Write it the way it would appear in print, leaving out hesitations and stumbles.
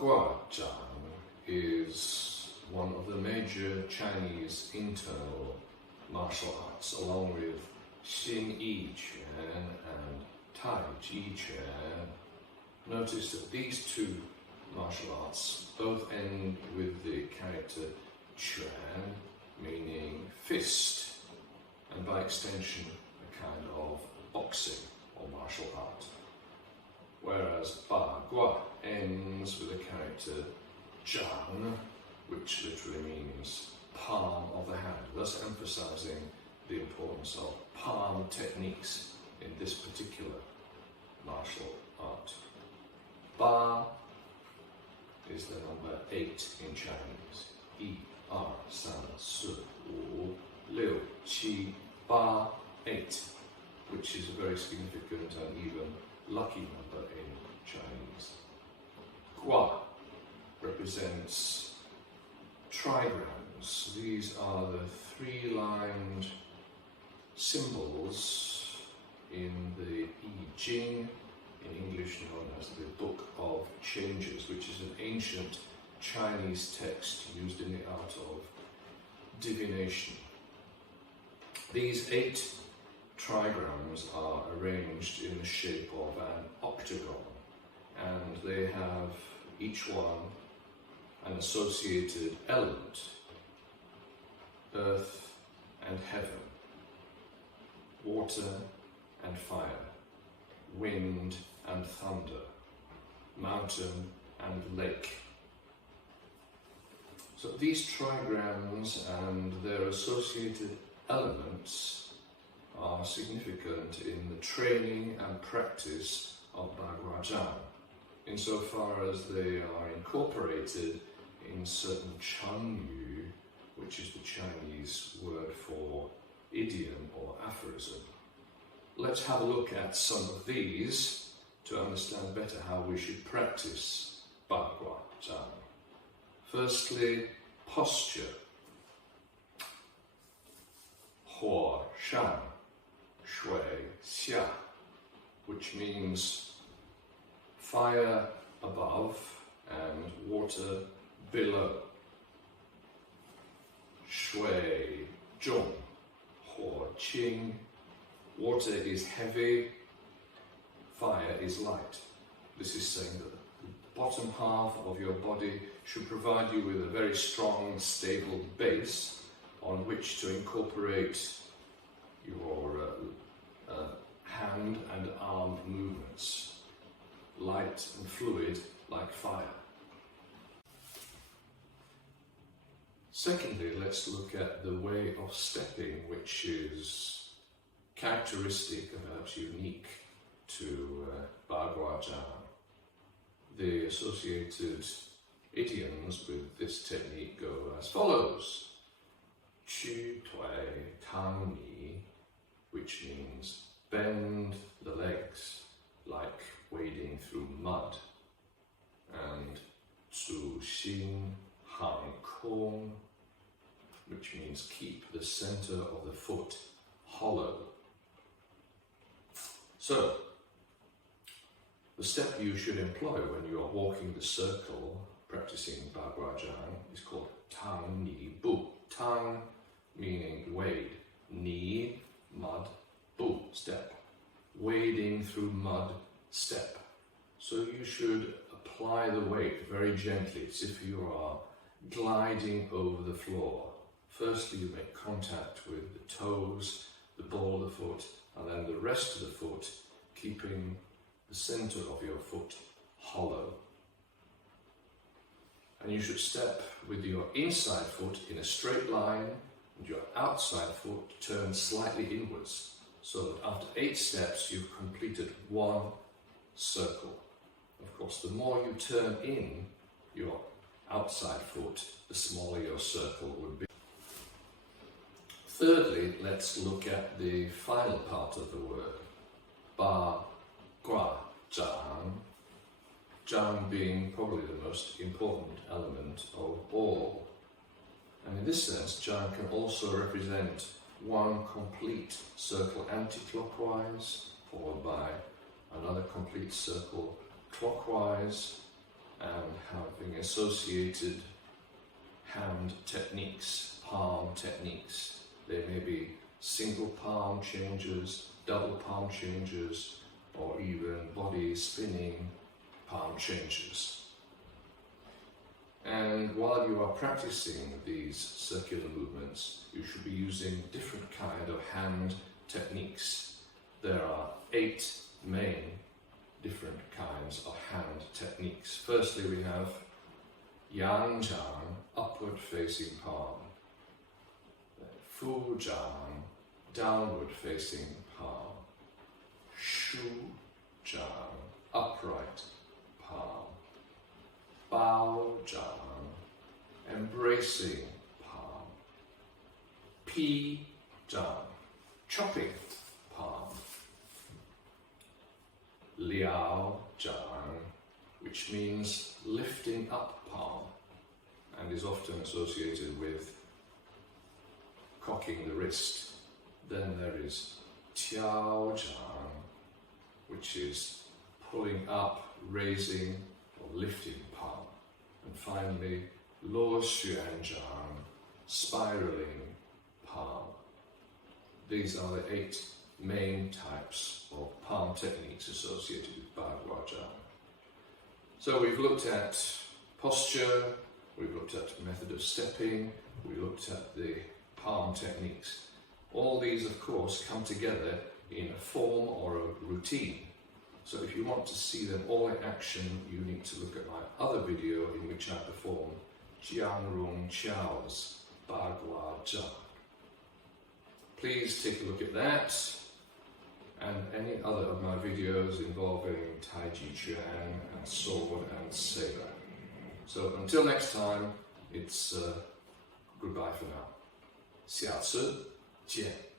Baguazhang is one of the major Chinese internal martial arts, along with Xin Yi Quan and Tai Chi Quan. Notice that these two martial arts both end with the character Quan, meaning fist, and by extension a kind of boxing or martial art. Whereas Bagua ends with the character Zhang, which literally means palm of the hand, thus emphasizing the importance of palm techniques in this particular martial art. Ba is the number 8 in Chinese. 1, 2, 3, 4, 5, 6, 7, 8, which is a very significant and even lucky number in Chinese. Gua represents trigrams. These are the three-lined symbols in the Beijing, in English known as the Book of Changes, which is an ancient Chinese text used in the art of divination. These 8 trigrams are arranged in the shape of an octagon, and they have each one an associated element: earth and heaven, water and fire, wind and thunder, mountain and lake. So these trigrams and their associated elements are significant in the training and practice of Baguazhang, insofar as they are incorporated in certain Chengyu, which is the Chinese word for idiom or aphorism. Let's have a look at some of these to understand better how we should practice Baguazhang. Firstly, posture. 火上水下, which means fire above and water below. 水重火轻, water is heavy, fire is light. This is saying that the bottom half of your body should provide you with a very strong, stable base on which to incorporate your hand and arm movements, light and fluid like fire. Secondly, let's look at the way of stepping, which is characteristic and perhaps unique to Baguazhang. The associated idioms with this technique go as follows. 屈腿汤泥, which means bend the legs like wading through mud, and 主心航空, which means keep the center of the foot hollow. So, the step you should employ when you are walking the circle practicing Baguazhang is called Tang Ni Bu. Tang meaning wade, Ni, mud, Bu, step. Wading through mud, step. So you should apply the weight very gently, as if you are gliding over the floor. Firstly, you make contact with the toes, the ball of the foot, and then the rest of the foot, keeping the center of your foot hollow. And you should step with your inside foot in a straight line and your outside foot turned slightly inwards, so that after 8 steps you've completed 1 circle. Of course, the more you turn in your outside foot, the smaller your circle would be. Thirdly, let's look at the final part of the word, Baguazhang. Zhang being probably the most important element of all. And in this sense, Zhang can also represent 1 complete circle anti-clockwise, followed by another complete circle clockwise, and having associated hand techniques, palm techniques. They may be single palm changes, double palm changes, or even body spinning palm changes. And while you are practicing these circular movements, you should be using different kind of hand techniques. There are 8 main different kinds of hand techniques. Firstly, we have Yang Zhang, upward facing palm. Fu Zhang, downward facing palm. Shu Zhang, upright palm. Bao Zhang, embracing palm. Pi Zhang, chopping palm. Liao Zhang, which means lifting up palm and is often associated with cocking the wrist. Then there is Tiao Zhang, which is pulling up, raising or lifting palm. And finally, Luo Xuan Zhang, spiraling palm. These are the 8 main types of palm techniques associated with Baguazhang. So we've looked at posture, we've looked at method of stepping, we looked at the palm techniques. All these, of course, come together in a form or a routine. So if you want to see them all in action, you need to look at my other video in which I perform Jiang Rong Qiao's Baguazhang. Please take a look at that and any other of my videos involving Tai Chi Chuan and sword and saber. So until next time, it's goodbye for now. 下次见。